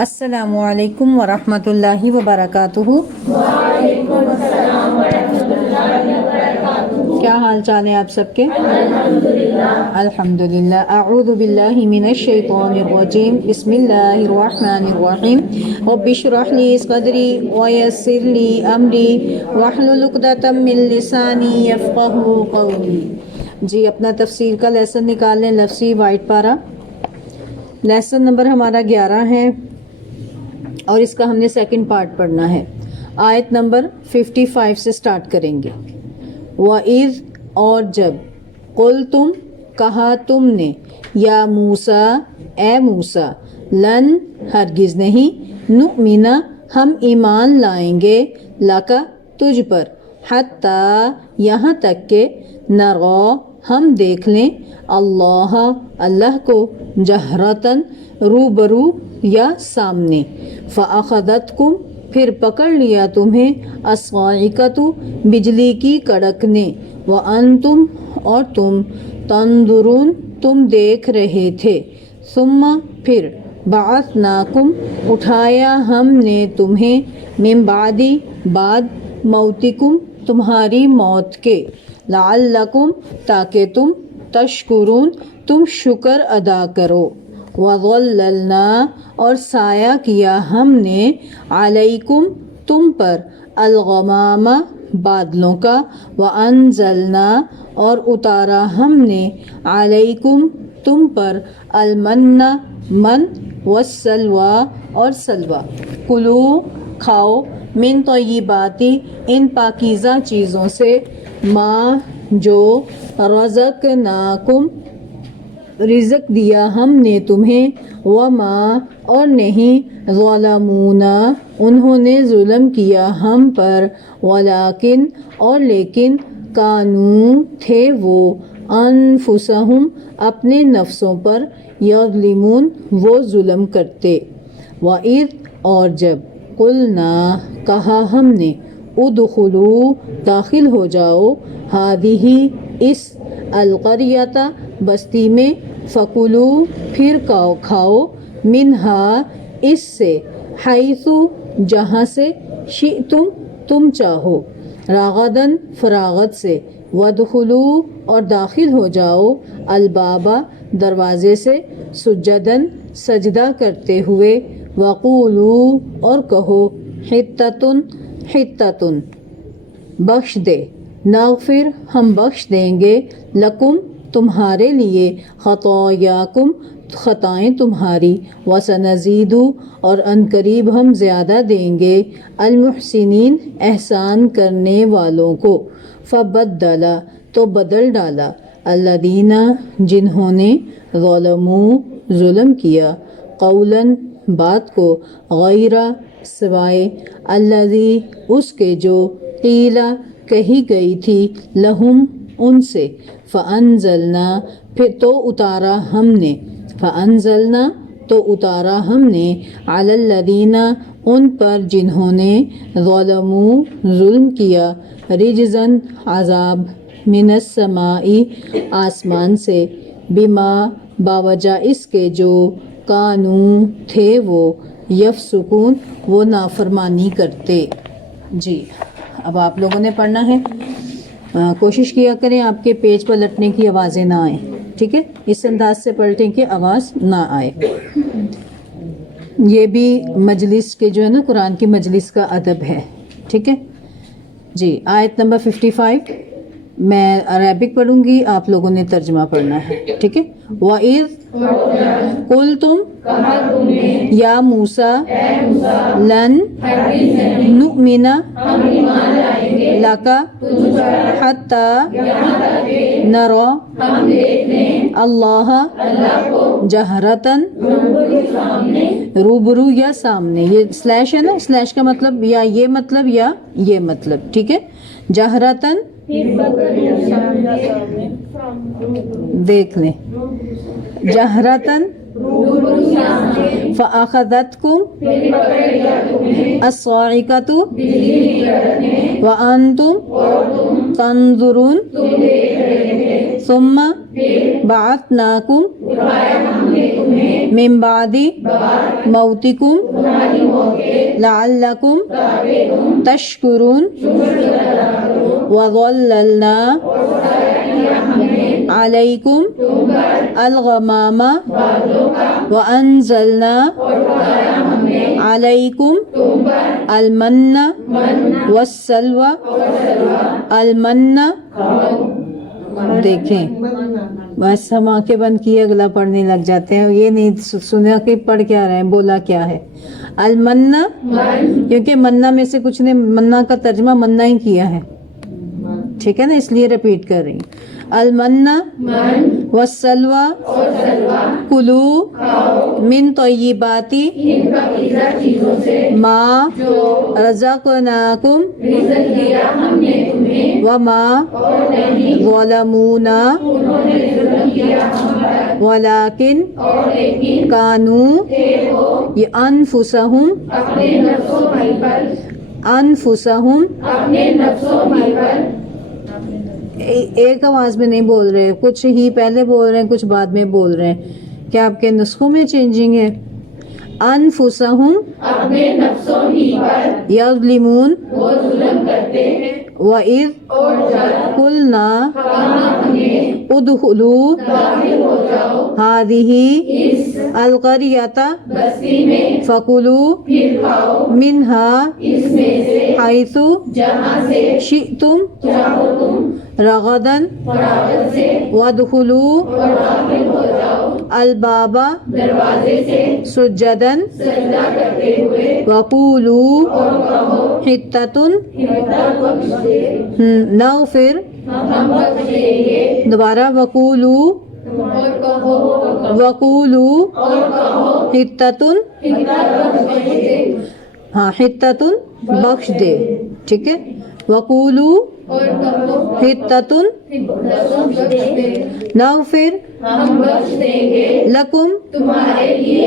السلام علیکم ورحمۃ اللہ وبرکاتہ۔ وعلیکم السلام ورحمۃ اللہ وبرکاتہ۔ کیا حال چال ہے آپ سب کے؟ الحمدللہ۔ الحمدللہ۔ اعوذ باللہ من الشیطان الرجیم، بسم اللہ الرحمن الرحیم۔ رب اشرح لی صدری ویسر لی امری واحلل عقدۃ من لسانی یفقہوا قولی۔ جی اپنا تفسیر کا لیسن نکال لیں، لفظی وائٹ پارا۔ لیسن نمبر ہمارا 11 ہے اور اس کا ہم نے سیکنڈ پارٹ پڑھنا ہے۔ آیت نمبر 55 سے سٹارٹ کریں گے۔ وَإِذْ اور جب، قُلْتُم کہا تم نے، یا موسیٰ اے موسیٰ، لن ہرگز نہیں، نؤمن ہم ایمان لائیں گے، لکا تجھ پر، حتیٰ یہاں تک کہ نرا ہم دیکھ لیں، اللہ کو، جہرتاً روبرو یا سامنے، فَأَخَذَتْكُمْ پھر پکڑ لیا تمہیں، الصَّاعِقَةُ بجلی کی کڑک نے، وَأَنْتُمْ اور تم، تنظرون تم دیکھ رہے تھے، ثم پھر، بعثناکم اٹھایا ہم نے تمہیں، من بعد بعد، موتکم تمہاری موت کے، لعلکم تاکہ تم، تشکرون تم شکر ادا کرو، وَظَلَّلْنَا اور سایہ کیا ہم نے، علیکم تم پر، الغمام بادلوں کا، وَأَنزَلْنَا اور اتارا ہم نے، علیکم تم پر، المن من، والسلوى اور سلوہ، کلو کھاؤ، من طیباتی ان پاکیزہ چیزوں سے، ما جو، رزقناکم رزق دیا ہم نے تمہیں، وما اور نہیں، ظلمونا انہوں نے ظلم کیا ہم پر، ولیکن اور لیکن، کانوا تھے وہ، انفسہم اپنے نفسوں پر، یظلمون وہ ظلم کرتے۔ وَإِذْ اور جب، قلنا کہا ہم نے، ادخلوا داخل ہو جاؤ، ہذہ اس، القریۃ بستی میں، فکلوا پھر کھاؤ، منہا اس سے، حیث جہاں سے، شئتم تم چاہو، رغداً فراغت سے، وادخلوا اور داخل ہو جاؤ، الباب دروازے سے، سجداً سجدہ کرتے ہوئے، وقولوا اور کہو، حطۃ بخش دے، نغفر ہم بخش دیں گے، لکم تمہارے لیے، خطایاکم خطائیں تمہاری، وسنزید اور عنقریب ہم زیادہ دیں گے، المحسنین احسان کرنے والوں کو، فبدل تو بدل ڈالا، الذین جنہوں نے، ظلموا ظلم کیا، قولاً بات کو، غیر سوائے، الذی اس کے جو، قیل کہی گئی تھی، لہم ان سے، فانزلنا پھر تو اتارا ہم نے، فانزلنا تو اتارا ہم نے، علی الذین ان پر جنہوں نے، ظلموا ظلم کیا، رجزاً عذاب، من السماء آسمان سے، بما باوجہ اس کے جو، کانوا تھے وہ، یفسقون وہ نافرمانی کرتے۔ جی اب آپ لوگوں نے پڑھنا ہے، کوشش کیا کریں آپ کے پیج پلٹنے کی آوازیں نہ آئیں، ٹھیک ہے؟ اس انداز سے پلٹیں کہ آواز نہ آئے۔ یہ بھی مجلس کے جو ہے نا، قرآن کی مجلس کا ادب ہے، ٹھیک ہے؟ جی آیت نمبر 55 میں عربک پڑھوں گی، آپ لوگوں نے ترجمہ پڑھنا ہے، ٹھیک ہے؟ وَإِذْ قُلْتُم یا موسیٰ، لن نؤمن لک حتی نرا اللہ جہرتاً روبرو یا سامنے، یہ سلیش ہے نا، سلیش کا مطلب یا یہ مطلب یا یہ مطلب، ٹھیک ہے؟ جہرتاً دیکھ لیں، جہرتاً، فَأَخَذَتْكُمْ الصَّاعِقَةُ وَأَنْتُمْ تَنْظُرُونَ ثُمَّ بَعَثْنَاكُمْ من بعد موتکم لعلکم تشکرون وظللنا علیکم الغمام وانزلنا علیکم المن والسلوى المن. دیکھیں بس ہم آنکھیں بند کیے اگلا پڑھنے لگ جاتے ہیں, یہ نہیں سنا کہ پڑھ کیا رہے ہیں, بولا کیا ہے. المنا, کیونکہ منا میں سے کچھ نے منا کا ترجمہ منا ہی کیا ہے, ٹھیک ہے نا, اس لیے ریپیٹ کر رہی ہوں. المنا والسلوى کلو من طیباتی ما رزقناکم وما ظلمونا ولكن كانوا انفسهم ایک آواز میں نہیں بول رہے, کچھ ہی پہلے بول رہے ہیں, کچھ بعد میں بول رہے ہیں. کیا آپ کے نسخوں میں چینجنگ ہے؟ انفسہم, اپنے نفسوں ہی پر یظلمون, وہ ظلم کرتے ہیں, وَإِذْ اور جب قُلْنَا کہا ہمیں ادخلوا داخل ہو جاؤ هذه اس القرية بستی میں, فَكُلُوا پھر کھاؤ منها اس میں سے حيث جہاں سے شئتم چاہو تم, رغدا فراغت سے, وادخلوا اور داخل ہو جاؤ الباب دروازے سے سجدا سجدہ کرتے ہوئے, وقولوا اور کہو حطة ہمت بخش دے, نغفر, ہم بخش دیں گے, دوبارہ وقولوا اور کہو وقولوا اور کہو حطة, ہمت بخش دے, ہاں حطة بخش دے, ٹھیک ہے. وقولوا اور کہو حطة ہمت بخش دے, نغفر ہم بخش دیں گے لکم تمہارے لیے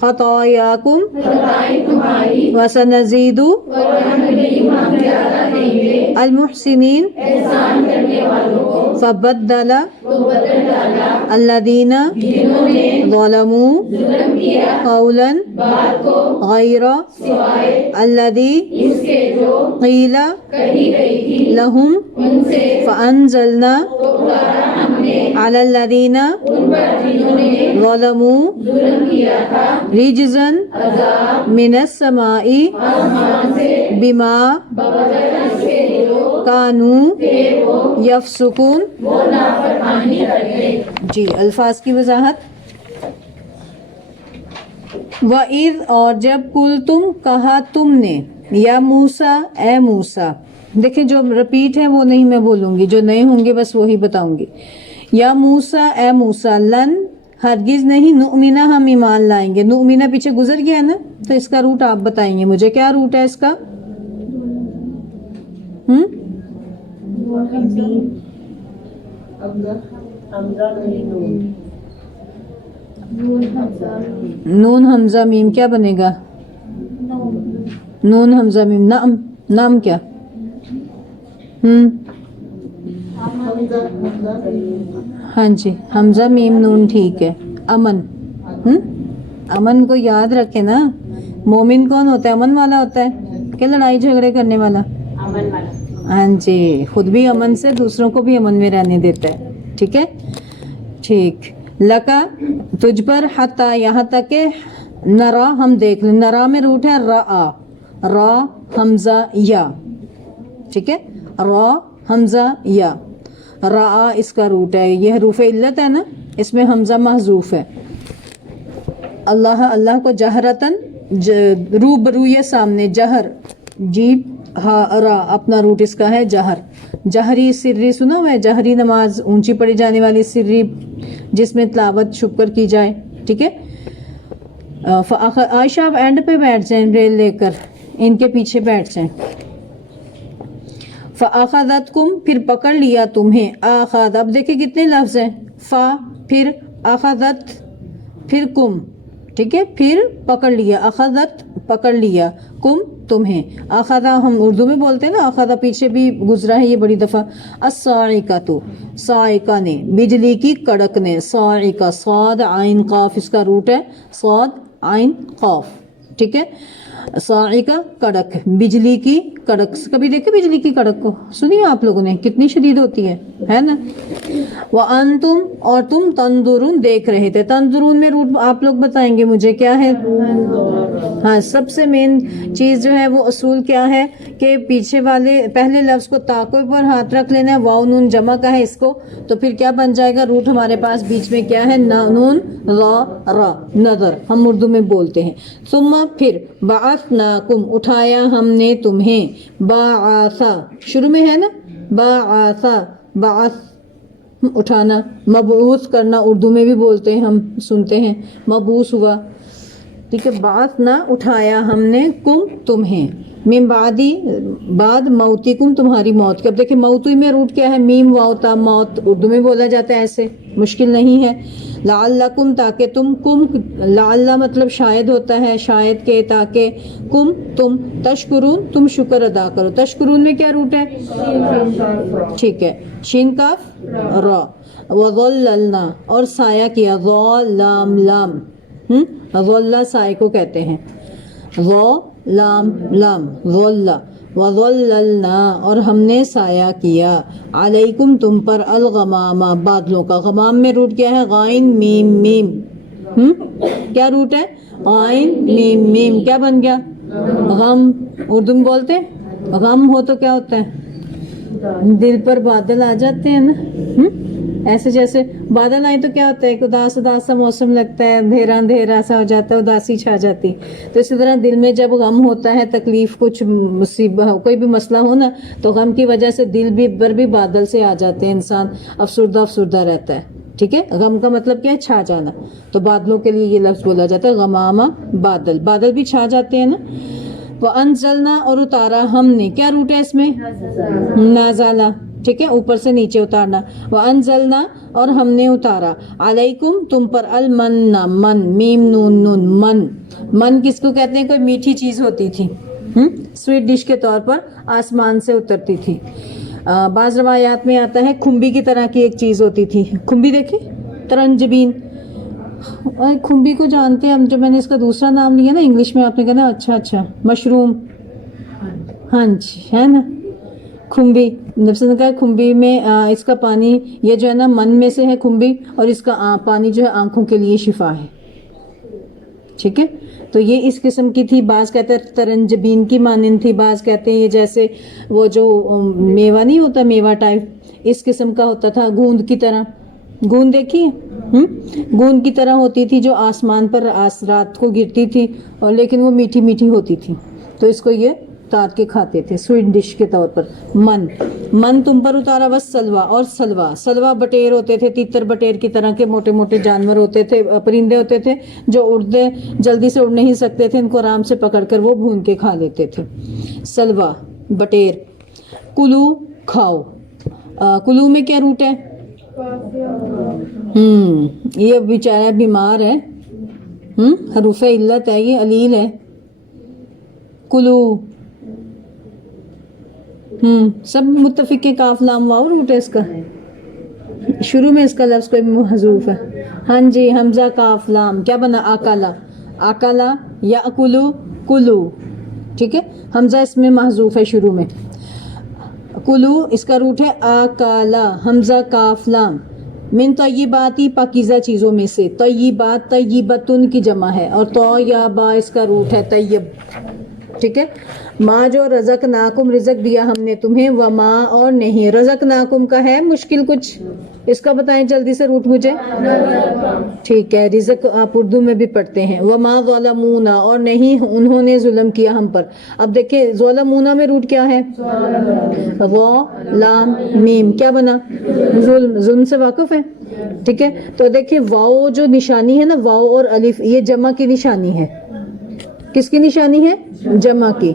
خطایاکم خطائیں تمہاری, وسنزید اور ہم ہم زیادہ دیں گے المحسنین. احسان کرنے والوں کو. فبدل تو بدل ڈالا الذین جنہوں نے ظلموا ظلم کیا قولا بات کو غیر سوائے الذی اس کے جو قیل کہی گئی تھی لہم ان سے, فانزلنا تو اتارا ہم نے علی الذین ان پر جنہوں نے ظلموا ظلم کیا تھا رجزا عذاب من السماء آسمان سے, بما بوجہ اس کے جو کانوا تھے وہ یفسقون. وہ نافرمانی کرتے. جی الفاظ کی وضاحت. وَإِذْ, اور جب قُلْتُمْ, کہا تم نے, یا موسیٰ, اے موسیٰ. دیکھیں جو رپیٹ ہے وہ نہیں میں بولوں گی, جو نئے ہوں گے بس وہی بتاؤں گی. یا موسیٰ, اے موسیٰ, لن, ہرگز نہیں, نؤمنہ, ہم ایمان لائیں گے. نؤمنہ پیچھے گزر گیا نا, تو اس کا روٹ آپ بتائیں گے مجھے, کیا روٹ ہے اس کا؟ نون حمزہ میم کیا بنے گا؟ نون حمزہ میم, نام, نام کیا؟ ہاں جی, حمزہ میم نون, ٹھیک ہے. امن, امن کو یاد رکھے نا. مومن کون ہوتا ہے؟ امن والا ہوتا ہے کہ لڑائی جھگڑے کرنے والا؟ امن والا. ہاں جی, خود بھی امن سے دوسروں کو بھی امن میں رہنے دیتا ہے, ٹھیک ہے. ٹھیک. لکا, تجھ پر, حتی, یہاں تک کہ نرا, ہم دیکھ لیں. نرا میں روٹ ہے را, را حمزہ یا, ٹھیک ہے. را حمزہ یا, را اس کا روٹ ہے. یہ حروف علت ہے نا, اس میں حمزہ محذوف ہے. اللہ, اللہ کو جہرتن, روبرو, یہ سامنے, جہر, جی ہا را, اپنا روٹ اس کا ہے جہر. جہری سری سنا ہوا ہے, جہری نماز, اونچی پڑھی جانے والی سری جس میں تلاوت چھپ کر کی جائے, ٹھیک ہے. عائشہ آپ اینڈ پہ بیٹھ جائیں, ریل لے کر ان کے پیچھے بیٹھ جائیں. فَأَخَذَتْكُمْ, پھر پکڑ لیا تمہیں. آخذ, اب دیکھیں کتنے لفظ ہیں. فا, پھر اخذت, پھر کم, ٹھیک ہے. پھر پکڑ لیا, اخذت پکڑ لیا, کم تمہیں. اخذا ہم اردو میں بولتے ہیں نا, اخذا پیچھے بھی گزرا ہے یہ بڑی دفعہ. الصاعقۃ صاعقہ نے, بجلی کی کڑک نے. صاعقہ صاد عین قاف اس کا روٹ ہے, صاد عین قاف, ٹھیک ہے. صاعقہ کڑک, بجلی کی کڑک. کبھی دیکھے بجلی کی کڑک کو؟ سنیے آپ لوگوں نے, کتنی شدید ہوتی ہے نا. وَأَنْتُمْ اور تم تنظرون دیکھ رہے تھے. تنظرون میں روٹ آپ لوگ بتائیں گے مجھے کیا ہے. ہاں, سب سے مین چیز جو ہے وہ اصول کیا ہے کہ پیچھے والے پہلے لفظ کو تا کے اوپر ہاتھ رکھ لینا ہے. واو نون جمع کا ہے اس کو, تو پھر کیا بن جائے گا روٹ ہمارے پاس بیچ میں کیا ہے, نون را را, نظر ہم اردو میں بولتے ہیں. ثم پھر بعثناکم اٹھایا ہم نے تمہیں. بعثا شروع میں ہے نا, بعثا بعث اٹھانا, مبعوث کرنا اردو میں بھی بولتے ہیں ہم, سنتے ہیں مبعوث ہوا, ٹھیک ہے. بعثنا اٹھایا ہم نے, کم تمہیں, من بعدی بعد موتکم تمہاری موت کے. اب دیکھیں موتی میں روٹ کیا ہے, میم واو تا موت, اردو میں بولا جاتا ہے ایسے, مشکل نہیں ہے. لعلکم تاکہ تم, کم لعل مطلب شاید ہوتا ہے, شاید کے, تاکہ کم تم, تشکرون تم شکر ادا کرو. تشکرون میں کیا روٹ ہے, ٹھیک ہے, شین کاف را. وظللنا اور سایہ کیا, ظا لام لام, ظل سائے کو کہتے ہیں, ظا لام لام ظل. وظللنا اور ہم نے سایہ کیا, علیکم تم پر, الغمام بادلوں کا. غمام میں روٹ کیا ہے, غائن میم میم, کیا روٹ ہے, غائن میم میم, کیا بن گیا, غم. اردو میں بولتے ہیں غم ہو تو کیا ہوتا ہے, دل پر بادل آ جاتے ہیں نا, ایسے جیسے بادل آئے تو کیا ہوتا ہے, اداس اداس سا موسم لگتا ہے, اندھیرا اندھیرا سا ہو جاتا ہے, اداسی چھا جاتی. تو اسی طرح دل میں جب غم ہوتا ہے, تکلیف, کچھ مصیبت, کوئی بھی مسئلہ ہو نا, تو غم کی وجہ سے دل بھی پر بھی بادل سے آ جاتے ہیں, انسان افسردہ افسردہ رہتا ہے, ٹھیک ہے. غم کا مطلب کیا ہے, چھا جانا, تو بادلوں کے لیے یہ لفظ بولا جاتا ہے غمامہ, بادل. بادل بھی چھا جاتے ہیں نا. وَأَنزَلْنَا اور اتارا ہم نے, کیا روٹ ہے اس میں, نازالہ, ٹھیک ہے, اوپر سے نیچے اتارنا. وَأَنزَلْنَا اور ہم نے اتارا, علیکم تم پر, المن من, میم نون نون, من. من کس کو کہتے ہیں, کوئی میٹھی چیز ہوتی تھی, سویٹ ڈش کے طور پر آسمان سے اترتی تھی. بعض روایات میں آتا ہے کھمبی کی طرح کی ایک چیز ہوتی تھی. کھمبی دیکھیں, ترنجبین, کھمبی کو جانتے ہیں ہم, جو میں نے اس کا دوسرا نام لیا نا انگلش میں, آپ نے کہا اچھا اچھا, مشروم, ہاں جی, ہے نا کھمبی. نفس نے کہا کھمبی میں اس کا پانی, یہ جو ہے نا من میں سے ہے کھمبی, اور اس کا پانی جو ہے آنکھوں کے لیے شفا ہے, ٹھیک ہے. تو یہ اس قسم کی تھی. بعض کہتے ہیں ترنجبین کی مانند تھی, بعض کہتے ہیں یہ جیسے وہ جو میوہ نہیں ہوتا, میوہ ٹائپ, اس قسم کا ہوتا تھا, گوند کی طرح. گوند دیکھی ہے, گوند کی طرح ہوتی تھی, جو آسمان پر رات کو گرتی تھی, اور لیکن وہ میٹھی میٹھی ہوتی تھی, تو اس کو یہ اتار کے کھاتے تھے سویٹ ڈش کے طور پر. من, من تم پر اتارا. بس سلوا اور سلوا, سلوا بٹیر ہوتے تھے, تیتر بٹیر کی طرح کے موٹے موٹے جانور ہوتے تھے, پرندے ہوتے تھے جو اڑتے جلدی سے اڑ نہیں سکتے تھے, ان کو آرام سے پکڑ کر وہ بھون کے کھا لیتے تھے. سلوا بٹیر. کلو کھاؤ, کلو میں کیا روٹ ہے, یہ بیچارہ بیمار ہے, حروف علت ہے, یہ علیل ہے. کلو, سب متفق کے, کاف لام واو روٹ ہے اس کا, شروع میں اس کا لفظ کوئی محذوف ہے. ہاں جی, حمزہ کاف لام, کیا بنا, آکالا, آکالا یا کلو, کلو, ٹھیک ہے. حمزہ اس میں محذوف ہے شروع میں. کلو اس کا روٹ ہے آکالا, حمزہ کاف لام. من طیباتی پاکیزہ چیزوں میں سے, طیبات طیبتن کی جمع ہے, اور تو یا با اس کا روٹ ہے طیب, ٹھیک ہے. ماں جو رزقناکم رزق دیا ہم نے تمہیں, وما اور نہیں. رزقناکم کا ہے مشکل کچھ, اس کا بتائیں جلدی سے روٹ مجھے, ٹھیک ہے. رزق آپ اردو میں بھی پڑھتے ہیں. وما ظلمونا اور نہیں انہوں نے ظلم کیا ہم پر. اب دیکھیں ظلمونا میں روٹ کیا ہے, وا لام میم, کیا بنا, ظلم. ظلم سے واقف ہے, ٹھیک ہے. تو دیکھیں واو جو نشانی ہے نا, واو اور الف, یہ جمع کی نشانی ہے. کس کی نشانی ہے, جمع کی.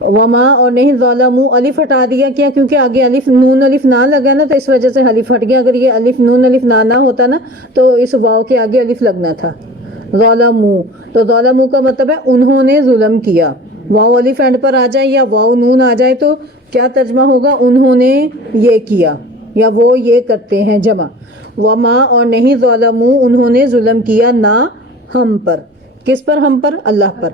وما اور نہیں, ظالمو الف ہٹا دیا, کیا, کیونکہ آگے الف نون الف نہ لگا نا, تو اس وجہ سے الف ہٹ گیا. اگر یہ الف نون الف نہ ہوتا نا, تو اس واو کے آگے الف لگنا تھا. ظالمو, تو ظالمو کا مطلب ہے انہوں نے ظلم کیا. واو الف اینڈ پر آ جائے یا واو نون آ جائے تو کیا ترجمہ ہوگا؟ انہوں نے یہ کیا یا وہ یہ کرتے ہیں جمع. وما اور نہیں ظلموا انہوں نے ظلم کیا نہ ہم پر. کس پر؟ ہم پر، اللہ پر.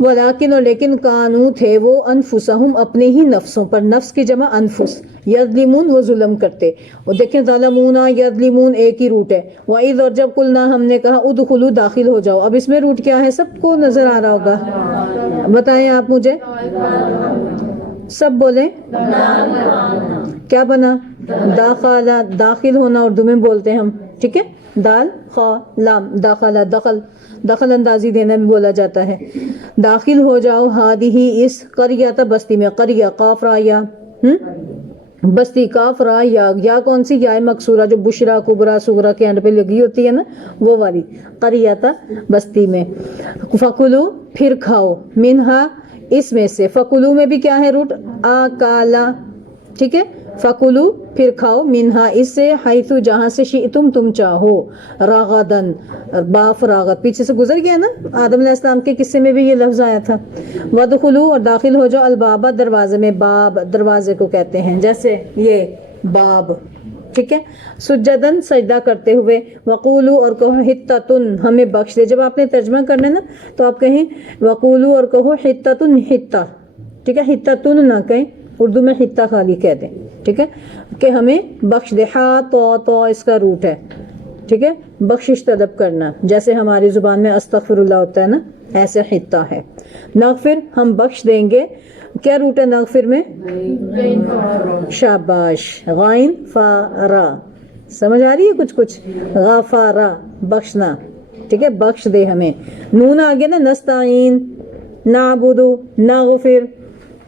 ولیکن اور لیکن کانو تھے وہ انفسہم اپنے ہی نفسوں پر. نفس کی جمع انفس. یظلمون وہ ظلم کرتے. اور دیکھیں ظلمونا یظلمون ایک ہی روٹ ہے. وَإِذْ اور جب قلنا ہم نے کہا ادخلوا داخل ہو جاؤ. اب اس میں روٹ کیا ہے؟ سب کو نظر آ رہا ہوگا، بتائیں آپ مجھے، سب بولیں. کیا بنا؟ داخلہ. داخل ہونا اردو میں بولتے ہیں ہم، ٹھیک ہے. دال خا لام داخلہ، دخل، دخل اندازی دینا بھی بولا جاتا ہے. داخل ہو جاؤ ہادی اس قریہ بستی میں. قریہ قاف را یا بستی، کاف را یا کون سی؟ یا مکسورہ جو بشرا کبرا سغرا کے اینڈ پہ لگی ہوتی ہے نا، وہ والی. قریہ بستی میں. فکلو پھر کھاؤ، منہا اس میں سے. فکلو میں بھی کیا ہے روٹ؟ آکالا، ٹھیک ہے. فکلو پھر کھاؤ، منہا اس سے، حیثو جہاں سے، شئتم تم چاہو. راغدن باف راغت پیچھے سے گزر گیا نا، آدم علیہ السلام کے قصے میں بھی یہ لفظ آیا تھا. ودخلو اور داخل ہو جاؤ، البابا دروازے میں. باب دروازے کو کہتے ہیں، جیسے یہ باب، ٹھیک ہے. سجدن سجدہ کرتے ہوئے. وقولو اور کہو حتتن ہمیں بخش دے. جب آپ نے ترجمہ کرنا ہے نا تو آپ کہیں وقولو اور کہو حتتن حتہ، ٹھیک ہے. حتتن نہ کہیں، اردو میں حتہ خالی کہہ دیں، ٹھیک ہے، کہ ہمیں بخش دے. ہا تو اس کا روٹ ہے، ٹھیک ہے، بخشش طلب کرنا. جیسے ہماری زبان میں استغفر اللہ ہوتا ہے نا، ایسے حتہ ہے. نغفر ہم بخش دیں گے. کیا روٹ ہے نغفر میں؟ شاباش. غائن فا را، سمجھ آ رہی ہے کچھ؟ غفارا بخشنا، ٹھیک ہے، بخش دے ہمیں. نون آگے نا، نستعین نعبدو نغفر،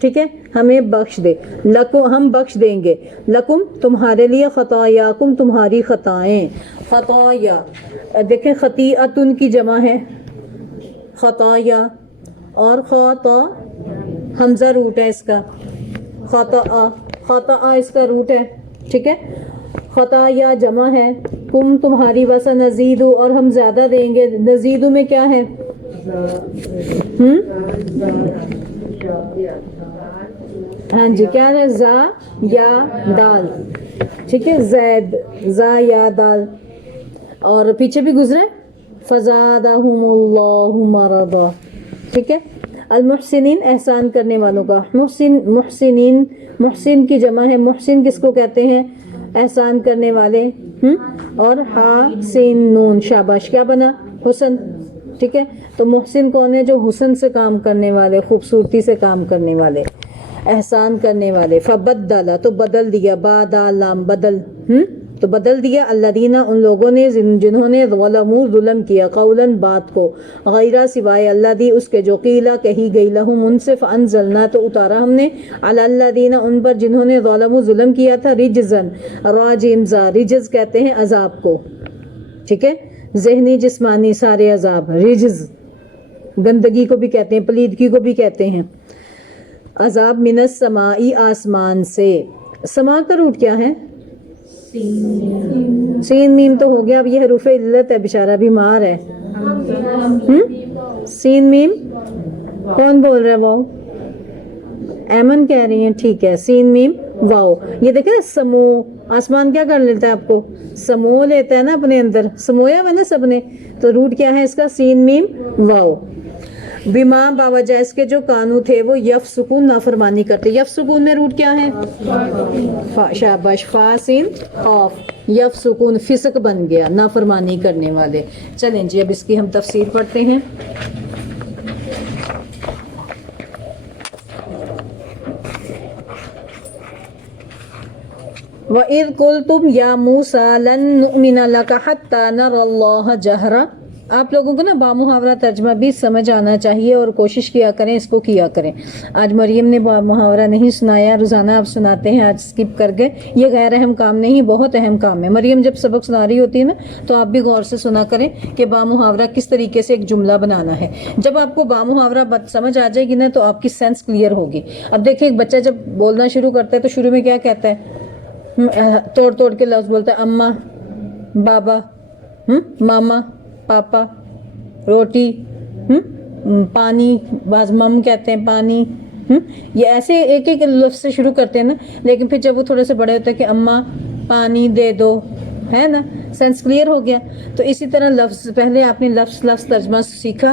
ٹھیک ہے، ہمیں بخش دے. لکو ہم بخش دیں گے. لکم تمہارے لیے. خطایاکم تمہاری خطائیں. خطایا دیکھیں خطیئتن کی جمع ہے خطایا، اور خطا حمزہ روٹ ہے اس کا. خطا خطا اس کا روٹ ہے، ٹھیک ہے. خطایا جمع ہے. کم تمہاری. وسا نزیدو اور ہم زیادہ دیں گے. نزیدو میں کیا ہے؟ ہاں جی، کیا ہے؟ زا یا دال، ٹھیک ہے. زید زا یا دال. اور پیچھے بھی گزرے فزادہم اللہ مرضا، ٹھیک ہے. المحسنین احسان کرنے والوں کا. محسنین محسن کی جمع ہے. محسن کس کو کہتے ہیں؟ احسان کرنے والے. اور حاسن نون شاباش. کیا بنا؟ حسن، ٹھیک ہے. تو محسن کون ہے؟ جو حسن سے کام کرنے والے، خوبصورتی سے کام کرنے والے، احسان کرنے والے. فبدلا تو بدل دیا. با لام بدل، تو بدل دیا. الذین ان لوگوں نے جنہوں نے ظلموا ظلم کیا. قولاً بات کو. غیرہ سوائے الذی اس کے جو قیلا کہی گئی لہم ان سے. فانزلنا تو اتارا ہم نے. علی الذین ان پر جنہوں نے ظلموا ظلم کیا تھا. رجزن راجمزا، رجز کہتے ہیں عذاب کو، ٹھیک ہے، ذہنی جسمانی سارے عذاب. رجز گندگی کو بھی کہتے ہیں، پلیدگی کو بھی کہتے ہیں. عذاب من السمائی آسمان سے. سما کا روٹ کیا ہے؟ سین میم تو ہو گیا. اب یہ حروف علت ہے، بیچارہ بیمار ہے. سین میم کون بول رہا ہے؟ واو ایمن کہہ رہی ہیں، ٹھیک ہے. سین میم واو. یہ دیکھیں سمو، آسمان کیا کر لیتا ہے آپ کو؟ سمو لیتا ہے نا اپنے اندر، سمویا ہوا نا سب نے. تو روٹ کیا ہے اس کا؟ سین میم واو. بما باوجہ اس کے جو کانو تھے وہ یفسقون نافرمانی کرتے. یفسقون میں روٹ کیا ہے؟ شاباش. فا سین قاف. یفسقون فسق بن گیا، نافرمانی کرنے والے. چلیں جی اب اس کی ہم تفسیر پڑھتے ہیں. وَإِذْ قُلْتُمْ يَا مُوسَىٰ لَن نُؤْمِنَ لَكَ حَتَّىٰ نَرَى اللَّهَ جَهْرًا. آپ لوگوں کو نا بامحاورہ ترجمہ بھی سمجھ آنا چاہیے اور کوشش کیا کریں اس کو کیا کریں. آج مریم نے محاورہ نہیں سنایا، روزانہ آپ سناتے ہیں، آج سکپ کر گئے. یہ غیر اہم کام نہیں، بہت اہم کام ہے. مریم جب سبق سنا رہی ہوتی ہے نا تو آپ بھی غور سے سنا کریں کہ بامحاورہ کس طریقے سے ایک جملہ بنانا ہے. جب آپ کو بامحاورہ سمجھ آ جائے گی نا تو آپ کی سینس کلیئر ہوگی. اب دیکھیں ایک بچہ جب بولنا شروع کرتا ہے تو شروع میں کیا کہتا ہے؟ توڑ توڑ کے لفظ بولتا ہے. اماں، بابا، ماما، پاپا، روٹی، پانی، بعض مم کہتے ہیں پانی، یہ ایسے ایک ایک لفظ سے شروع کرتے ہیں نا، لیکن پھر جب وہ تھوڑے سے بڑے ہوتے ہیں کہ اماں پانی دے دو، ہے نا، سینس کلیئر ہو گیا. تو اسی طرح لفظ پہلے آپ نے لفظ ترجمہ سیکھا،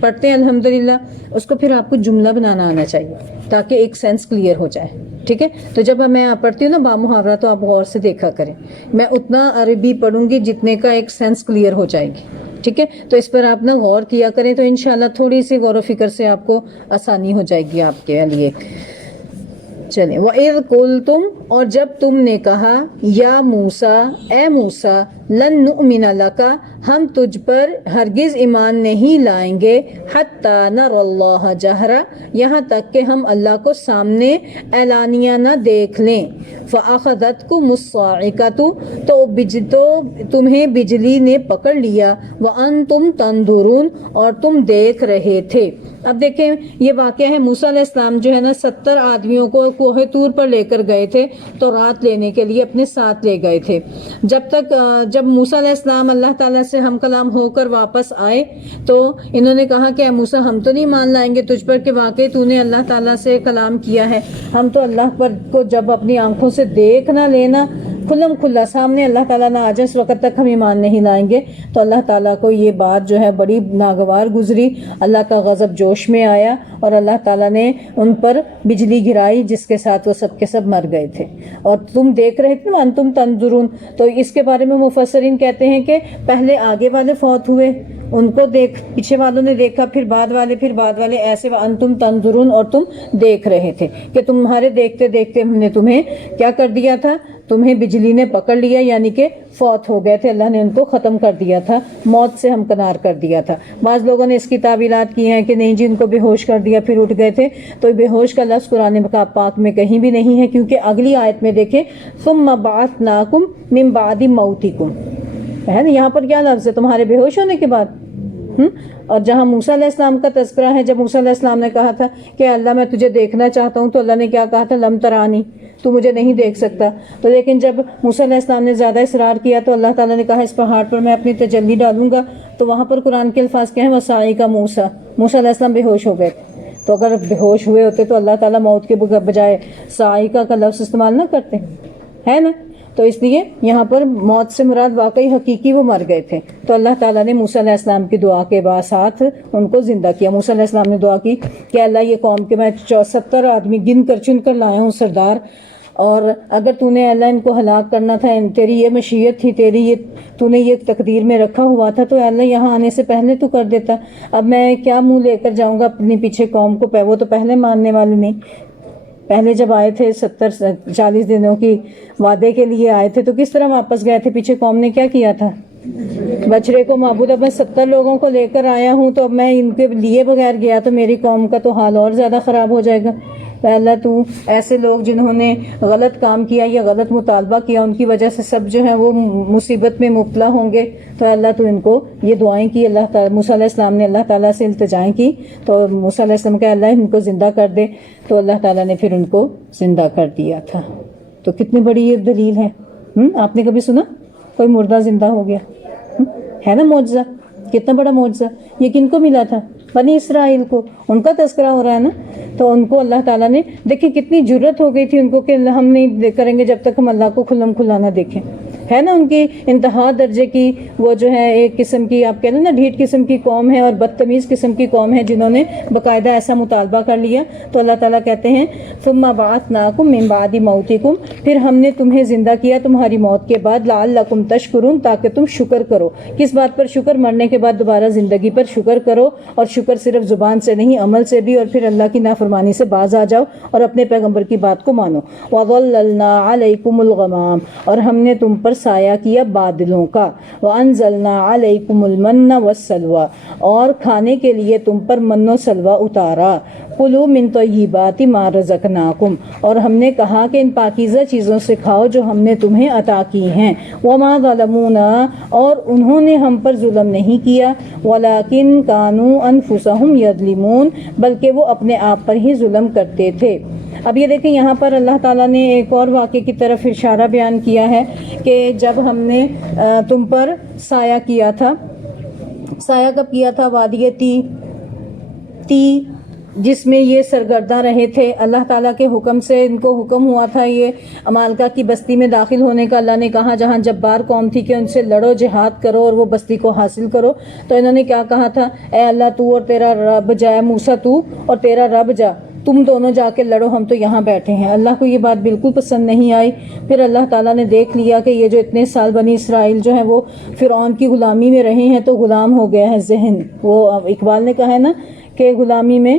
پڑھتے ہیں الحمدللہ، اس کو پھر آپ کو جملہ بنانا آنا چاہیے تاکہ ایک سینس کلیئر ہو جائے. ٹھیک ہے، تو جب میں پڑھتی ہوں نا با محاورہ تو آپ غور سے دیکھا کریں، میں اتنا عربی پڑھوں گی جتنے کا ایک سینس کلیئر ہو جائے گی. ٹھیک ہے، تو اس پر آپ نا غور کیا کریں تو انشاءاللہ تھوڑی سی غور و فکر سے آپ کو آسانی ہو جائے گی آپ کے لیے. چلیں، وَإِذْ قُلْتُمْ، اور جب تم نے کہا، یا موسیٰ، اے موسیٰ، لن نؤمن لک، ہم تجھ پر ہرگز ایمان نہیں لائیں گے، حتی نری اللہ جہرا، یہاں تک کہ ہم اللہ کو سامنے اعلانیہ نہ دیکھ لیں. فأخذتکم الصاعقۃ، تو تمہیں بجلی نے پکڑ لیا، وانتم تنظرون، اور تم دیکھ رہے تھے. اب دیکھیں یہ واقعہ ہے، موسیٰ علیہ السلام جو ہے نا 70 آدمیوں کو کوہ طور پر لے کر گئے تھے تو رات لینے کے لیے اپنے ساتھ لے گئے تھے. جب موسیٰ علیہ السلام اللہ تعالیٰ سے ہم کلام ہو کر واپس آئے تو انہوں نے کہا کہ اے موسیٰ، ہم تو نہیں مان لائیں گے تجھ پر کہ واقعی تو نے اللہ تعالیٰ سے کلام کیا ہے. ہم تو اللہ پر کو جب اپنی آنکھوں سے دیکھ نہ لینا کھلم کھلا سامنے اللہ تعالیٰ نہ آ جائے اس وقت تک ہم ایمان نہیں لائیں گے. تو اللہ تعالیٰ کو یہ بات جو ہے بڑی ناگوار گزری، اللہ کا غضب جوش میں آیا اور اللہ تعالیٰ نے ان پر بجلی گرائی جس کے ساتھ وہ سب کے سب مر گئے تھے. اور تم دیکھ رہے تھے وانتم تنظرون، تو اس کے بارے میں مفسرین کہتے ہیں کہ پہلے آگے والے فوت ہوئے، ان کو پیچھے والوں نے دیکھا، پھر بعد والے ایسے انتم تنظرون، اور تم دیکھ رہے تھے کہ تمہارے دیکھتے دیکھتے ہم نے تمہیں کیا کر دیا تھا، تمہیں بجلی نے پکڑ لیا، یعنی کہ فوت ہو گئے تھے، اللہ نے ان کو ختم کر دیا تھا، موت سے ہمکنار کر دیا تھا. بعض لوگوں نے اس کی تعویلات کی ہیں کہ نہیں جی ان کو بے ہوش کر دیا پھر اٹھ گئے تھے. تو بے ہوش کا لفظ قرآن پاک میں کہیں بھی نہیں ہے، کیونکہ اگلی آیت میں دیکھیں ثم بعثناکم من بعد موتکم، ہے نا، یہاں پر کیا لفظ ہے، تمہارے بے ہوش ہونے کے بعد. اور جہاں موسیٰ علیہ السلام کا تذکرہ ہے، جب موسیٰ علیہ السلام نے کہا تھا کہ اللہ میں تجھے دیکھنا چاہتا ہوں، تو اللہ نے کیا کہا تھا، لم ترانی، تو مجھے نہیں دیکھ سکتا. تو لیکن جب موسیٰ علیہ السلام نے زیادہ اصرار کیا تو اللہ تعالیٰ نے کہا اس پہاڑ پر میں اپنی تجلی ڈالوں گا. تو وہاں پر قرآن کے الفاظ کیا ہیں، وصاعق موسیٰ، موسیٰ علیہ السلام بے ہوش ہو گئے تھے. تو اگر بے ہوش ہوئے ہوتے تو اللہ تعالیٰ موت کے بجائے صاعقہ کا لفظ استعمال نہ کرتے، ہے نا. تو اس لیے یہاں پر موت سے مراد واقعی حقیقی وہ مر گئے تھے. تو اللہ تعالیٰ نے موسیٰ علیہ السلام کی دعا کے بعد ساتھ ان کو زندہ کیا. موسیٰ علیہ السلام نے دعا کی کہ اللہ یہ قوم کے میں 70 آدمی گن کر چن کر لایا ہوں سردار، اور اگر تو نے اللہ ان کو ہلاک کرنا تھا، تیری یہ مشیت تھی، تو نے یہ تقدیر میں رکھا ہوا تھا، تو اللہ یہاں آنے سے پہلے تو کر دیتا. اب میں کیا منہ لے کر جاؤں گا اپنی پیچھے قوم کو، وہ تو پہلے ماننے والے نہیں. پہلے جب آئے تھے 40 دنوں کی وعدے کے لیے آئے تھے تو کس طرح واپس گئے تھے، پیچھے قوم نے کیا کیا تھا، بچڑے کو معبود. اب میں 70 لوگوں کو لے کر آیا ہوں تو اب میں ان کے لیے بغیر گیا تو میری قوم کا تو حال اور زیادہ خراب ہو جائے گا. تو اللہ تو ایسے لوگ جنہوں نے غلط کام کیا یا غلط مطالبہ کیا ان کی وجہ سے سب جو ہیں وہ مصیبت میں مبتلا ہوں گے. تو اللہ تو ان کو یہ دعائیں کی، اللہ تعالیٰ موسیٰ علیہ السلام نے اللہ تعالیٰ سے التجائیں کی. تو موسیٰ علیہ السلام کہ اللہ ان کو زندہ کر دے، تو اللہ تعالیٰ نے پھر ان کو زندہ کر دیا تھا. تو کتنی بڑی یہ دلیل ہے. آپ نے کبھی سنا کوئی مردہ زندہ ہو گیا؟ ہے نا معجزہ، کتنا بڑا معجزہ. یہ کن کو ملا تھا؟ بنی اسرائیل کو. ان کا تذکرہ ہو رہا ہے نا. تو ان کو اللہ تعالیٰ نے دیکھیں کتنی جرت ہو گئی تھی ان کو کہ ہم نہیں کریں گے جب تک ہم اللہ کو کھلم کھلا نہ دیکھیں. ہے نا ان کی انتہا درجے کی وہ جو ہے ایک قسم کی آپ کہہ لیں نا ڈھیٹ قسم کی قوم ہے اور بدتمیز قسم کی قوم ہے جنہوں نے باقاعدہ ایسا مطالبہ کر لیا. تو اللہ تعالیٰ کہتے ہیں ثم بعثناکم من بعد موتکم، پھر ہم نے تمہیں زندہ کیا تمہاری موت کے بعد، لعلکم تشکرون، تاکہ تم شکر کرو. کس بات پر شکر؟ مرنے کے بعد دوبارہ زندگی پر شکر کرو. اور شکر صرف زبان سے نہیں عمل سے بھی، اور پھر اللہ کی نافرمانی سے باز آ جاؤ اور اپنے پیغمبر کی بات کو مانو. وَظَلَّلْنَا عَلَيْكُمُ الْغَمَامَ، اور ہم نے تم پر سایہ کیا بادلوں کا. وَأَنزَلْنَا عَلَيْكُمُ الْمَنَّ وَالسَّلْوَىٰ، اور کھانے کے لیے تم پر من و سلوہ اتارا. کُلُوا مِن طَیِّبَاتِ مَا رَزَقْنَاکُم، اور ہم نے کہا کہ ان پاکیزہ چیزوں سے کھاؤ جو ہم نے تمہیں عطا کی ہیں. وَمَا ظَلَمُونَا، اور انہوں نے ہم پر ظلم نہیں کیا. وَلَٰكِن كَانُوا أَنفُسَهُمْ يَظْلِمُونَ، بلکہ وہ اپنے آپ پر ہی ظلم کرتے تھے. اب یہ دیکھیں یہاں پر اللہ تعالیٰ نے ایک اور واقعے کی طرف اشارہ بیان کیا ہے کہ جب ہم نے تم پر سایہ کیا تھا. سایہ کب کیا تھا؟ وادی تی، بستی جس میں یہ سرگرداں رہے تھے، اللہ تعالیٰ کے حکم سے ان کو حکم ہوا تھا یہ عمالقہ کی بستی میں داخل ہونے کا۔ اللہ نے کہا جہاں جبار قوم تھی کہ ان سے لڑو، جہاد کرو اور وہ بستی کو حاصل کرو، تو انہوں نے کیا کہا تھا، اے اللہ تو اور تیرا رب جائے، موسیٰ تو اور تیرا رب جا، تم دونوں جا کے لڑو، ہم تو یہاں بیٹھے ہیں۔ اللہ کو یہ بات بالکل پسند نہیں آئی۔ پھر اللہ تعالیٰ نے دیکھ لیا کہ یہ جو اتنے سال بنی اسرائیل جو ہیں وہ فرعون کی غلامی میں رہے ہیں، تو غلام ہو گیا ہے ذہن۔ وہ اقبال نے کہا ہے نا کہ غلامی میں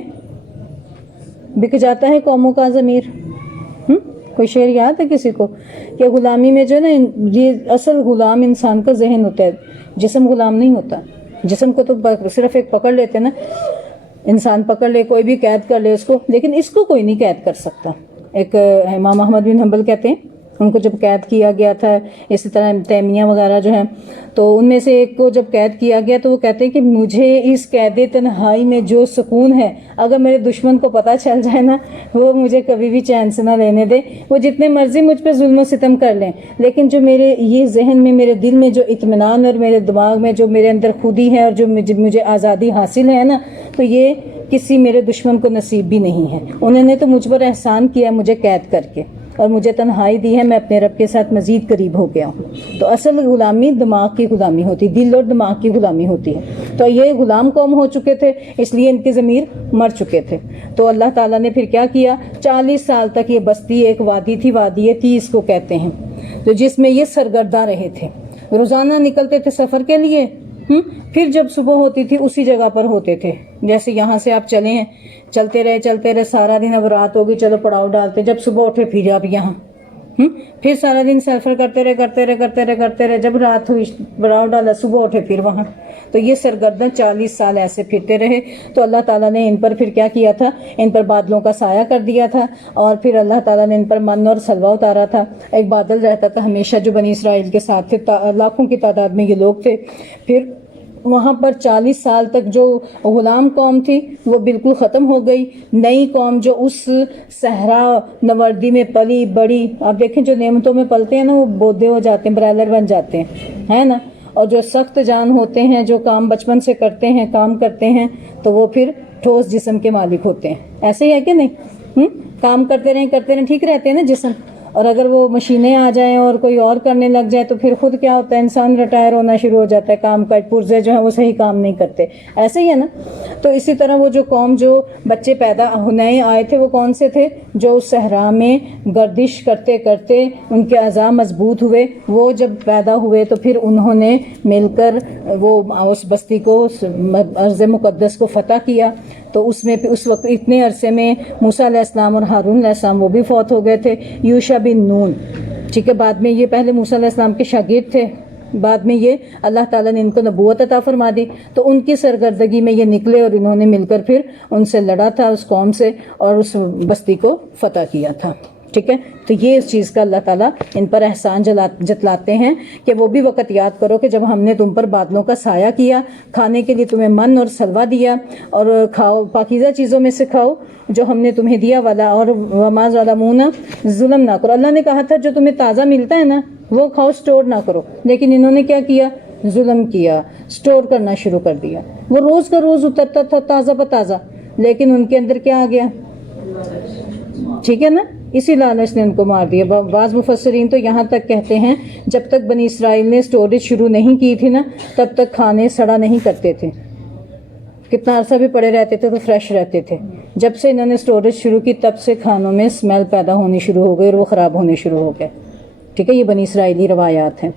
بک جاتا ہے قوموں کا ضمیر۔ کوئی شعر یاد ہے کسی کو کہ غلامی میں جو ہے نا، یہ اصل غلام انسان کا ذہن ہوتا ہے، جسم غلام نہیں ہوتا۔ جسم کو تو صرف ایک پکڑ لیتے نا، انسان پکڑ لے، کوئی بھی قید کر لے اس کو، لیکن اس کو کوئی نہیں قید کر سکتا۔ ایک امام احمد بن حنبل کہتے ہیں، ان کو جب قید کیا گیا تھا، اسی طرح تیمیہ وغیرہ جو ہیں، تو ان میں سے ایک کو جب قید کیا گیا تو وہ کہتے ہیں کہ مجھے اس قید تنہائی میں جو سکون ہے، اگر میرے دشمن کو پتہ چل جائے نا، وہ مجھے کبھی بھی چین سے نہ لینے دے، وہ جتنے مرضی مجھ پہ ظلم و ستم کر لیں، لیکن جو میرے یہ ذہن میں، میرے دل میں جو اطمینان اور میرے دماغ میں جو میرے اندر خودی ہے اور جو مجھے آزادی حاصل ہے نا، تو یہ کسی میرے دشمن کو نصیب بھی نہیں ہے۔ انہوں نے تو مجھ پر احسان کیا مجھے قید کر کے، اور مجھے تنہائی دی ہے، میں اپنے رب کے ساتھ مزید قریب ہو گیا ہوں۔ تو اصل غلامی دماغ کی غلامی ہوتی، دل اور دماغ کی غلامی ہوتی ہے۔ تو یہ غلام قوم ہو چکے تھے، اس لیے ان کے ضمیر مر چکے تھے۔ تو اللہ تعالیٰ نے پھر کیا کیا، 40 سال تک یہ بستی ایک وادی تھی، وادی تیس کو کہتے ہیں، تو جس میں یہ سرگرداں رہے تھے، روزانہ نکلتے تھے سفر کے لیے، پھر جب صبح ہوتی تھی اسی جگہ پر ہوتے تھے۔ جیسے یہاں سے آپ چلے ہیں، چلتے رہے سارا دن، اب رات ہوگی چلو پڑاؤ ڈالتے، جب صبح اٹھے پھر آپ یہاں، پھر سارا دن سفر کرتے رہے، جب رات ہوئی پڑاؤ ڈالا، صبح اٹھے پھر وہاں۔ تو یہ سرگرداں 40 سال ایسے پھرتے رہے۔ تو اللہ تعالیٰ نے ان پر پھر کیا کیا تھا، ان پر بادلوں کا سایہ کر دیا تھا، اور پھر اللہ تعالیٰ نے ان پر من اور سلوہ اتارا تھا۔ ایک بادل رہتا تھا ہمیشہ جو بنی اسرائیل کے ساتھ تھے، لاکھوں کی تعداد میں یہ لوگ تھے۔ پھر وہاں پر 40 سال تک جو غلام قوم تھی وہ بالکل ختم ہو گئی۔ نئی قوم جو اس صحرا نوردی میں پلی بڑی، آپ دیکھیں جو نعمتوں میں پلتے ہیں نا، وہ بودے ہو جاتے ہیں، برائلر بن جاتے ہیں، ہے نا، اور جو سخت جان ہوتے ہیں، جو کام بچپن سے کرتے ہیں، کام کرتے ہیں، تو وہ پھر ٹھوس جسم کے مالک ہوتے ہیں۔ ایسے ہی ہے کہ نہیں؟ کام کرتے رہیں ٹھیک رہتے ہیں نا جسم، اور اگر وہ مشینیں آ جائیں اور کوئی اور کرنے لگ جائے تو پھر خود کیا ہوتا ہے، انسان ریٹائر ہونا شروع ہو جاتا ہے، کام کا پرزے جو ہیں وہ صحیح کام نہیں کرتے۔ ایسے ہی ہے نا۔ تو اسی طرح وہ جو قوم، جو بچے پیدا نئے آئے تھے، وہ کون سے تھے، جو اس صحرا میں گردش کرتے کرتے ان کے اعضاء مضبوط ہوئے، وہ جب پیدا ہوئے تو پھر انہوں نے مل کر وہ اس بستی کو، ارض مقدس کو فتح کیا۔ تو اس میں اس وقت اتنے عرصے میں موسیٰ علیہ السلام اور ہارون علیہ السلام وہ بھی فوت ہو گئے تھے، یوشع بن نون، ٹھیک ہے، بعد میں یہ پہلے موسیٰ علیہ السلام کے شاگرد تھے، بعد میں یہ اللہ تعالیٰ نے ان کو نبوت عطا فرما دی۔ تو ان کی سرگردگی میں یہ نکلے اور انہوں نے مل کر پھر ان سے لڑا تھا، اس قوم سے، اور اس بستی کو فتح کیا تھا، ٹھیک ہے۔ تو یہ اس چیز کا اللہ تعالیٰ ان پر احسان جتلاتے ہیں کہ وہ بھی وقت یاد کرو کہ جب ہم نے تم پر بادلوں کا سایہ کیا، کھانے کے لیے تمہیں من اور سلوہ دیا، اور کھاؤ، پاکیزہ چیزوں میں سے کھاؤ جو ہم نے تمہیں دیا، والا اور وما ظلمونا، ظلم نہ کرو۔ اللہ نے کہا تھا جو تمہیں تازہ ملتا ہے نا وہ کھاؤ، سٹور نہ کرو، لیکن انہوں نے کیا کیا، ظلم کیا، سٹور کرنا شروع کر دیا۔ وہ روز کا روز اترتا تھا تازہ بتازہ، لیکن ان کے اندر کیا آ گیا، ٹھیک ہے نا، اسی لالچ نے ان کو مار دیا۔ بعض مفسرین تو یہاں تک کہتے ہیں جب تک بنی اسرائیل نے سٹوریج شروع نہیں کی تھی نا، تب تک کھانے سڑا نہیں کرتے تھے، کتنا عرصہ بھی پڑے رہتے تھے تو فریش رہتے تھے۔ جب سے انہوں نے سٹوریج شروع کی تب سے کھانوں میں اسمیل پیدا ہونی شروع ہو گئی اور وہ خراب ہونے شروع ہو گئے، ٹھیک ہے۔ یہ بنی اسرائیلی روایات ہیں۔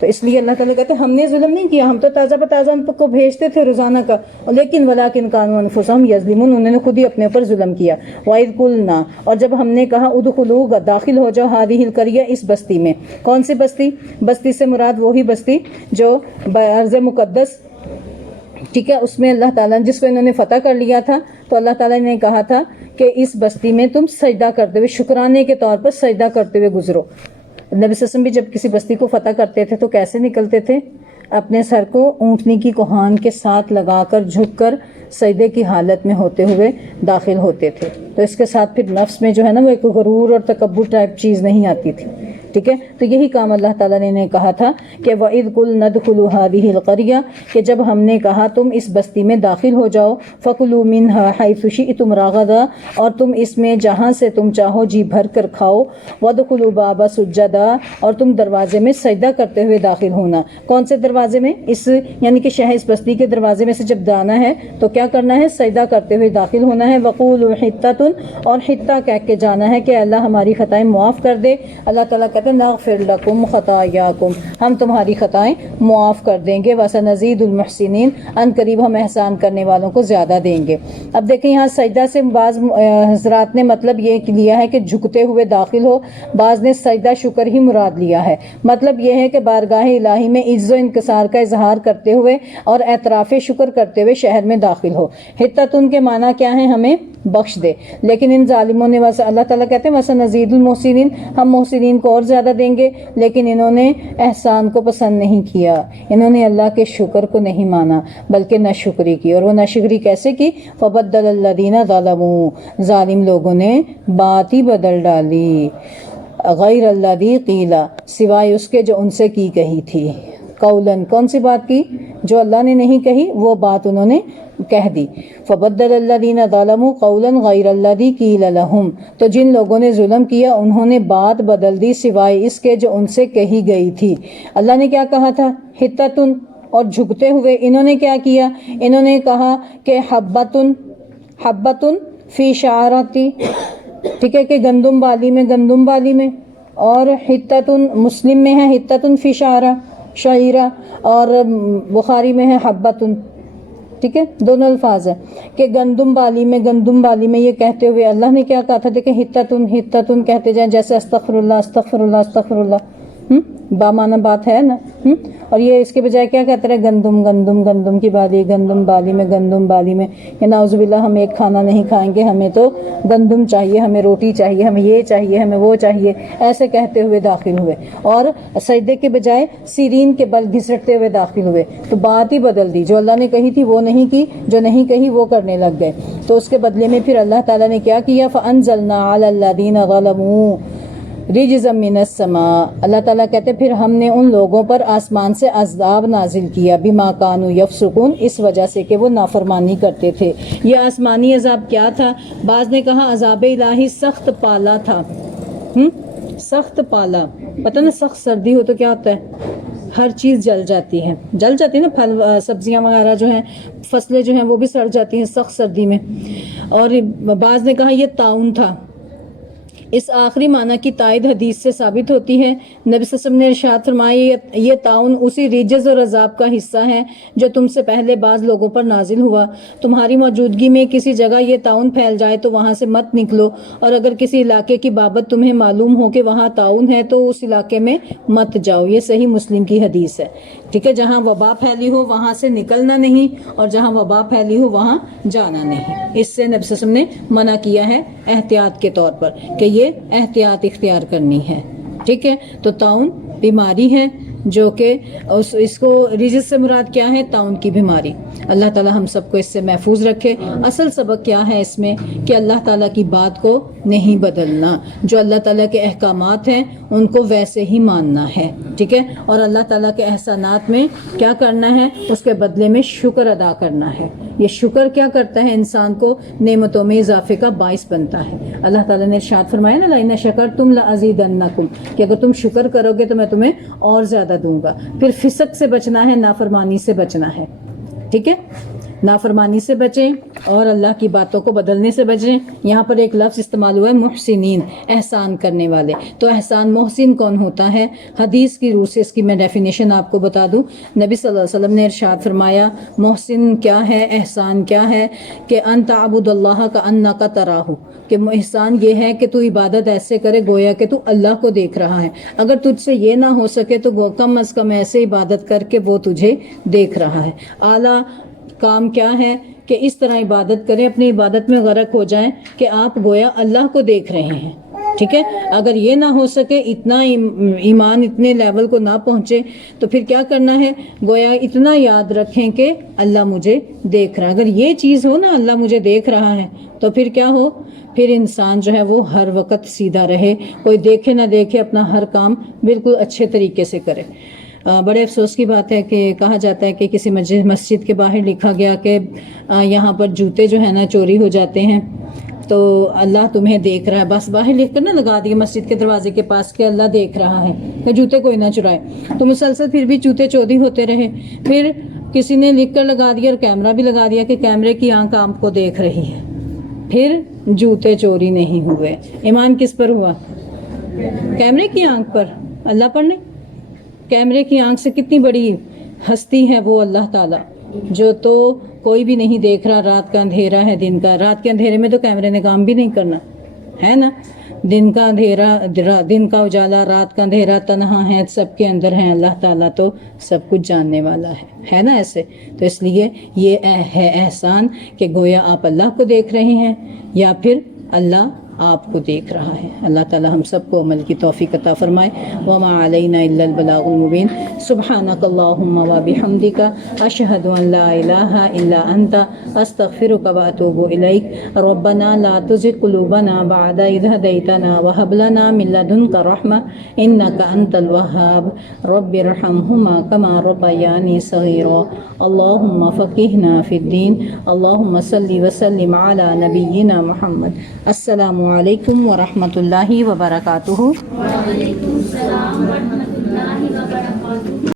تو اس لیے اللہ تعالیٰ کہتے ہیں ہم نے ظلم نہیں کیا، ہم تو تازہ بتازہ ان کو بھیجتے تھے روزانہ کا، لیکن ولیکن کانوا انفسہم یظلمون، انہوں نے خود ہی اپنے اوپر ظلم کیا۔ وَإِذْ قُلْنَا، اور جب ہم نے کہا ادخلوا، داخل ہو جاؤ، هذه القرية، اس بستی میں۔ کون سی بستی؟ بستی سے مراد وہی بستی جو ارض مقدس، ٹھیک ہے، اس میں اللہ تعالیٰ جس کو انہوں نے فتح کر لیا تھا، تو اللہ تعالیٰ نے کہا تھا کہ اس بستی میں تم سجدہ کرتے ہوئے، شکرانے کے طور پر سجدہ کرتے ہوئے گزرو۔ نبی صلی اللہ علیہ وسلم بھی جب کسی بستی کو فتح کرتے تھے تو کیسے نکلتے تھے؟ اپنے سر کو اونٹنی کی کوہان کے ساتھ لگا کر جھک کر سجدے کی حالت میں ہوتے ہوئے داخل ہوتے تھے. تو اس کے ساتھ پھر نفس میں جو ہے نا وہ ایک غرور اور تکبر ٹائپ چیز نہیں آتی تھی. ٹھیک ہے، تو یہی کام اللہ تعالیٰ نے کہا تھا کہ وَإِذْ قُلْنَا ادْخُلُوا هَٰذِهِ الْقَرْيَةَ، کہ جب ہم نے کہا تم اس بستی میں داخل ہو جاؤ، فَكُلُوا مِنْهَا حَيْثُ شِئْتُمْ رَغَدًا، اور تم اس میں جہاں سے تم چاہو جی بھر کر کھاؤ، وَادْخُلُوا الْبَابَ سُجَّدًا، اور تم دروازے میں سجدہ کرتے ہوئے داخل ہونا. کون سے دروازے میں؟ اس یعنی کہ شہر اس بستی کے دروازے میں سے جب جانا ہے تو کیا کرنا ہے؟ سجدہ کرتے ہوئے داخل ہونا ہے. وَقُولُوا حِطَّةٌ، اور حطہ کہہ کے جانا ہے کہ اللہ ہماری خطائیں معاف کر دے. اللہ تعالیٰ کہتے ہیں نغفر لکم خطایاکم، ہم تمہاری خطائیں معاف کر دیں گے. وَسَنَزِيدُ الْمُحْسِنِينَ، ان قریب ہم احسان کرنے والوں کو زیادہ دیں گے. اب دیکھیں یہاں سجدہ سے بعض حضرات نے مطلب یہ لیا ہے کہ جھکتے ہوئے داخل ہو، بعض نے سجدہ شکر ہی مراد لیا ہے. مطلب یہ ہے کہ بارگاہ الہی میں عجز و انکسار کا اظہار کرتے ہوئے اور اعتراف شکر کرتے ہوئے شہر میں داخل ہو. حطۃ کے معنی کیا ہے؟ ہمیں بخش دے. لیکن ان ظالموں نے اللہ تعالیٰ کہتے ہیں وَسَنَزِيدُ الْمُحْسِنِينَ، ہم محسنین کو اور زیادہ دیں گے. لیکن انہوں نے احسان کو پسند نہیں کیا، انہوں نے اللہ کے شکر کو نہیں مانا بلکہ ناشکری کی. اور وہ ناشکری کیسے کی؟ فَبَدَّلَ الَّذِينَ ظَلَمُوا، ظالم لوگوں نے بات ہی بدل ڈالی. غیر الذی قیل، سوائے اس کے جو ان سے کی کہی تھی. قولاً، کون سی بات کی؟ جو اللہ نے نہیں کہی وہ بات انہوں نے کہہ دی. فبدل الذین ظلموا قولا غیر الذی قیل لہم، تو جن لوگوں نے ظلم کیا انہوں نے بات بدل دی سوائے اس کے جو ان سے کہی گئی تھی. اللہ نے کیا کہا تھا؟ حطۃ، اور جھکتے ہوئے انہوں نے کیا کیا؟ انہوں نے کہا کہ حبۃ فی شعراتی، ٹھیک ہے، کہ گندم بالی میں. اور حطۃ مسلم میں ہے حطۃ فی شعیرہ، اور بخاری میں ہے حبۃ. ٹھیک ہے، دونوں الفاظ ہیں کہ گندم بالی میں یہ کہتے ہوئے اللہ نے کیا کہا تھا؟ دیکھیں حطۃ کہتے جائیں جیسے استغفر اللہ بامانہ بات ہے نا. اور یہ اس کے بجائے کیا کہتے رہے؟ گندم کی بالی، گندم بالی میں. کہ نعوذ باللہ ہم ایک کھانا نہیں کھائیں گے، ہمیں تو گندم چاہیے، ہمیں روٹی چاہیے، ہمیں یہ چاہیے، ہمیں وہ چاہیے، ایسے کہتے ہوئے داخل ہوئے. اور سجدے کے بجائے سیرین کے بل گھسٹتے ہوئے داخل ہوئے. تو بات ہی بدل دی، جو اللہ نے کہی تھی وہ نہیں کی، جو نہیں کہی وہ کرنے لگ گئے. تو اس کے بدلے میں پھر اللہ تعالیٰ نے کیا کیا؟ فَأَنزَلْنَا عَلَى الَّذِينَ ظَلَمُوا رِجْزًا مِّنَ السَّمَاءِ، اللہ تعالیٰ کہتے پھر ہم نے ان لوگوں پر آسمان سے عذاب نازل کیا. بِمَا كَانُوا يَفْسُقُونَ، اس وجہ سے کہ وہ نافرمانی کرتے تھے. یہ آسمانی عذاب کیا تھا؟ بعض نے کہا عذاب الہی سخت پالا تھا. سخت پالا، پتہ نا سخت سردی ہو تو کیا ہوتا ہے؟ ہر چیز جل جاتی ہے نا، پھل سبزیاں وغیرہ جو ہیں، فصلیں جو ہیں وہ بھی سڑ جاتی ہیں سخت سردی میں. اور بعض نے کہا یہ طاعون تھا. اس آخری معنی کی تائید حدیث سے ثابت ہوتی ہے. نبی صلی اللہ علیہ وسلم نے ارشاد فرمایا یہ طاعون اسی رجز اور عذاب کا حصہ ہے جو تم سے پہلے بعض لوگوں پر نازل ہوا. تمہاری موجودگی میں کسی جگہ یہ طاعون پھیل جائے تو وہاں سے مت نکلو، اور اگر کسی علاقے کی بابت تمہیں معلوم ہو کہ وہاں طاعون ہے تو اس علاقے میں مت جاؤ. یہ صحیح مسلم کی حدیث ہے. ٹھیک ہے، جہاں وبا پھیلی ہو وہاں سے نکلنا نہیں، اور جہاں وبا پھیلی ہو وہاں جانا نہیں. اس سے نبی صلی اللہ علیہ وسلم نے منع کیا ہے احتیاط کے طور پر کہ یہ احتیاط اختیار کرنی ہے. ٹھیک ہے، تو طاعون بیماری ہے جو کہ اس کو رجز سے مراد کیا ہے؟ طاعون کی بیماری. اللہ تعالی ہم سب کو اس سے محفوظ رکھے. اصل سبق کیا ہے اس میں؟ کہ اللہ تعالیٰ کی بات کو نہیں بدلنا، جو اللہ تعالیٰ کے احکامات ہیں ان کو ویسے ہی ماننا ہے. ٹھیک ہے، اور اللہ تعالیٰ کے احسانات میں کیا کرنا ہے؟ اس کے بدلے میں شکر ادا کرنا ہے. یہ شکر کیا کرتا ہے؟ انسان کو نعمتوں میں اضافے کا باعث بنتا ہے. اللہ تعالیٰ نے ارشاد فرمایا نا لَإِنْ شَكَرْتُمْ لَأَزِيدَنَّكُمْ، کہ اگر تم شکر کرو گے تو میں تمہیں اور زیادہ دوں گا. پھر فسق سے بچنا ہے، نافرمانی سے بچنا ہے. ٹھیک ہے، نافرمانی سے بچیں اور اللہ کی باتوں کو بدلنے سے بچیں. یہاں پر ایک لفظ استعمال ہوا ہے محسنین، احسان کرنے والے. تو احسان محسن کون ہوتا ہے؟ حدیث کی روح سے اس کی میں ڈیفینیشن آپ کو بتا دوں. نبی صلی اللہ علیہ وسلم نے ارشاد فرمایا محسن کیا ہے، احسان کیا ہے؟ کہ ان تعبد اللہ کأنک تراہ، کہ احسان یہ ہے کہ تو عبادت ایسے کرے گویا کہ تو اللہ کو دیکھ رہا ہے. اگر تجھ سے یہ نہ ہو سکے تو کم از کم ایسے عبادت کر کے وہ تجھے دیکھ رہا ہے. اعلیٰ کام کیا ہے؟ کہ اس طرح عبادت کریں، اپنی عبادت میں غرق ہو جائیں کہ آپ گویا اللہ کو دیکھ رہے ہیں. ٹھیک ہے، اگر یہ نہ ہو سکے، اتنا ایمان اتنے لیول کو نہ پہنچے، تو پھر کیا کرنا ہے؟ گویا اتنا یاد رکھیں کہ اللہ مجھے دیکھ رہا ہے۔ اگر یہ چیز ہو نا، اللہ مجھے دیکھ رہا ہے، تو پھر کیا ہو؟ پھر انسان جو ہے وہ ہر وقت سیدھا رہے، کوئی دیکھے نہ دیکھے، اپنا ہر کام بالکل اچھے طریقے سے کرے۔ بڑے افسوس کی بات ہے کہ کہا جاتا ہے کہ کسی مسجد کے باہر لکھا گیا کہ یہاں پر جوتے جو ہے نا چوری ہو جاتے ہیں، تو اللہ تمہیں دیکھ رہا ہے، بس باہر لکھ کر نہ لگا دیا مسجد کے دروازے کے پاس کہ اللہ دیکھ رہا ہے کہ جوتے کوئی نہ چرائے، تو مسلسل پھر بھی جوتے چوری ہوتے رہے۔ پھر کسی نے لکھ کر لگا دیا اور کیمرہ بھی لگا دیا کہ کیمرے کی آنکھ آپ کو دیکھ رہی ہے، پھر جوتے چوری نہیں ہوئے۔ ایمان کس پر ہوا؟ کیمرے کی آنکھ پر، اللہ پر نہیں۔ کیمرے کی آنکھ سے کتنی بڑی ہستی ہے وہ اللہ تعالیٰ، جو تو کوئی بھی نہیں دیکھ رہا، رات کا اندھیرا ہے دن کا، رات کے اندھیرے میں تو کیمرے نے کام بھی نہیں کرنا ہے نا، دن کا اندھیرا، دن کا اجالا، رات کا اندھیرا، تنہا ہے، سب کے اندر ہے اللہ تعالیٰ، تو سب کچھ جاننے والا ہے نا ایسے۔ تو اس لیے یہ ہے احسان کہ گویا آپ اللہ کو دیکھ رہے ہیں یا پھر اللہ آپ کو دیکھ رہا ہے۔ اللہ تعالی ہم سب کو عمل کی توفیق عطا فرمائے۔ وما علینا الا البلاغ المبین۔ سبحانک اللہم وبحمدک، اشہد ان لا الہ الا انت، استغفرک واتوب الیک۔ ربنا لا تزغ قلوبنا بعد اذ ہدیتنا وہب لنا من لدنک رحمۃ انک انت الوہاب۔ رب ارحمہما کما ربیانی صغیرا۔ اللہم فقہنا فی الدین۔ اللہم صلی وسلم علی نبینا محمد۔ السلام علیکم ورحمۃ اللہ وبرکاتہ۔ وعلیکم السلام ورحمۃ اللہ وبرکاتہ۔